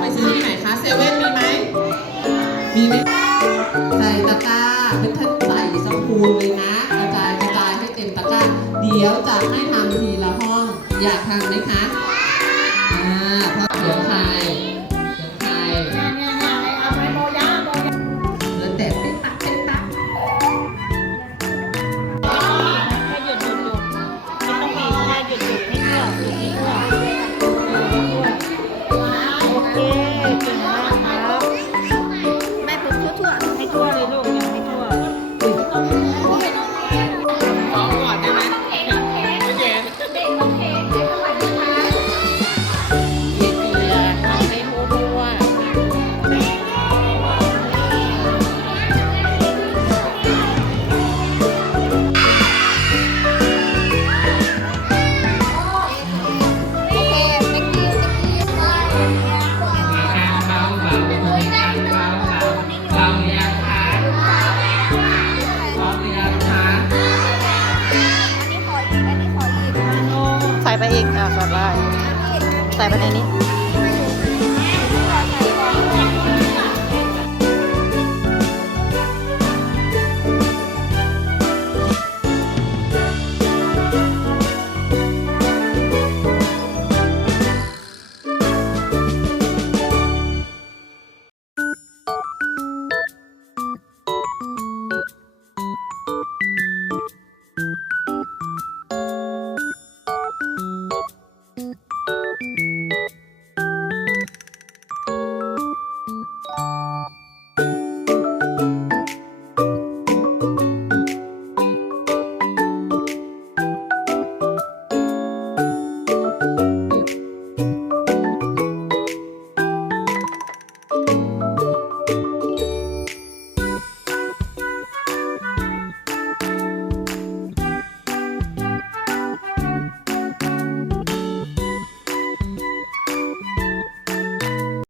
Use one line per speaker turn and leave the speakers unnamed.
ไปซื้อที่ไหนคะเซเว่นมีไหม มีไหมใส่ตะกร้าเพื่อนท่านใส่สปูนเลยนะกระจายกระจายให้เต็มตะกร้า เดี๋ยวจะให้ทำทีละห้อง อยากทำไหมคะอ่า สัตว์ลายใส่ไปในนี้